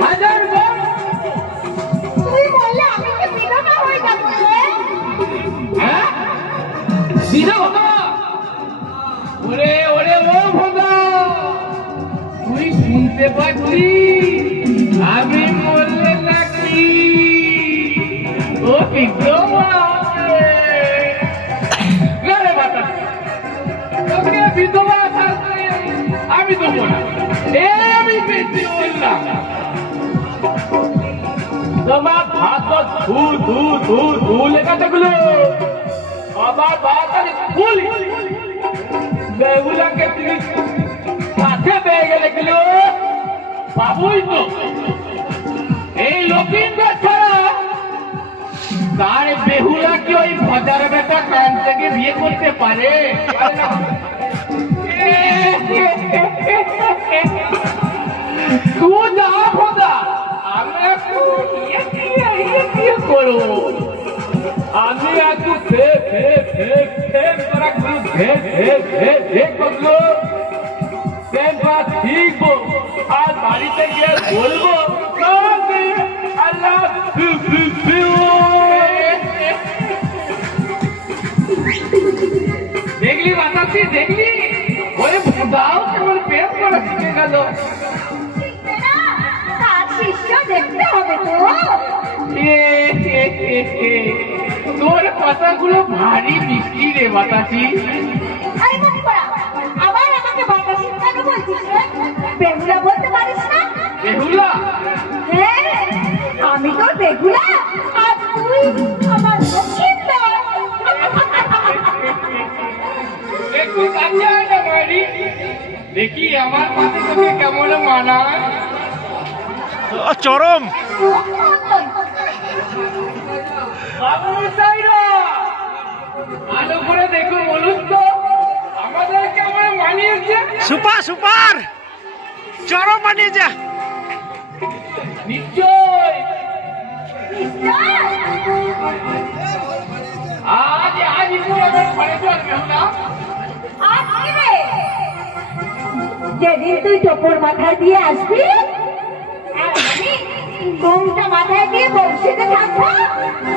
হাজার বার তুই বললে আমি কি বিধবা হয়ে যাবো রে? হ্যাঁ বিধবা? ওরে ওরে ও ভোদা, তুই শুনতে পাচ্ছি আমি বললে নাকি ও বিধবা? না রে বাতা, তোকে বিধবা থাকতে আমি দেবো না। আমি বেশি বললাম তোমার ভাত ধু ধু ধু ধু লেখা থাকলো, আমার ভাত ফুল বেগুলাকে তুমি সাথে পেয়ে গেলে গেলো বাবুই তো। এই লক্ষিন্দর ছাড়া তার বেহুলা কি ওই ভজার বেটা কান থেকে বিয়ে করতে পারে? তুই যা ভোদা, আমি একটু করো, আমি একটু করলো শিখবো আর বাড়িতে গিয়ে বলবো আল্লাহ। দেখলি বাতাসি, দেখলি ওই ভোদাও কেমন প্রেম করা শিখে গেল। তার শিষ্য দেখতে হবে তো। তোর কথাগুলো ভারী মিষ্টি রে বাতাসি। আরে মনে করা, আবার আমাকে বাতাসি কেন বলছিস রে? বেহুলা বলতে পারিস না? বেহুলা? হ্যাঁ, আমি তোর বেহুলা আর তুই আমার লক্ষিন্দর। একটু কাছে আয় না বাড়ি, দেখি আমার পাশে তোকে কেমন মানায়। চরম। বাবু সাইরা ভালো করে দেখো, বলুন তো আমাদের কেমন মানিয়েছে? সুপার সুপার, চরম মানিয়েছে। নিশ্চয় আজ আজ আমাদের ঘরে চলবে না। আর কি রে? যেদিন তুই টোপর মাথায় দিয়ে আসবি আর আমি ঘুমটা মাথায় দিয়ে বসে থাকবো,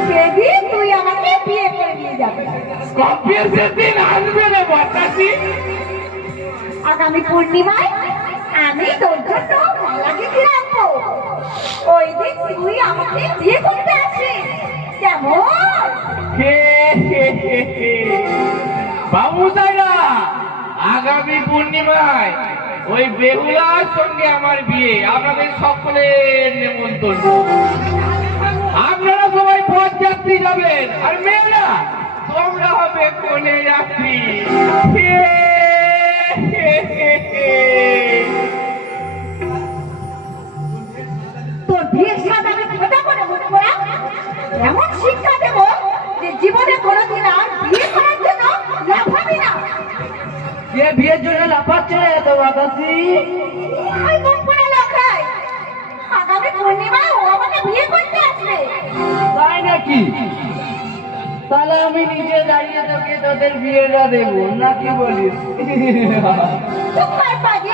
সেদিন তুই আমাকে বিয়ে করে নিয়ে যাবি। কপির দিন আসবে রে বাতাসি। আগামী পূর্ণিমায় আমি তোর জন্য মালা গেঁথে রাখবো। ওই দিন তুই আমাকে বিয়ে করতে আসিস, কেমন? বাবু সাইরা আগামী পূর্ণিমায় ওই বেহুলার সঙ্গে আমার বিয়ে, আপনাদের সকলের নেমন্তন্ন। আপনারা সবাই পথ যাত্রী যাবেন আর মেয়েরা তোমরা হবে কোনে যাত্রী। তোর বিয়ের সাথে আমি কথা বলে মনে করা এমন শিক্ষা দেব যে জীবনে কোনোদিন আর বিয়ে করার জন্য লাফাবি না। কে বিয়ের জন্য লাফাচ্ছে রে তো বাতাসি? ওই মন পড়ে লখাই আগামী পূর্ণিমায় ও আমাকে বিয়ে করতে আসবে। তাই নাকি? তাহলে আমি নিজে দাঁড়িয়ে তোকে তোদের বিয়েটা দেবো নাকি বলিস? চুপ কর পাজি।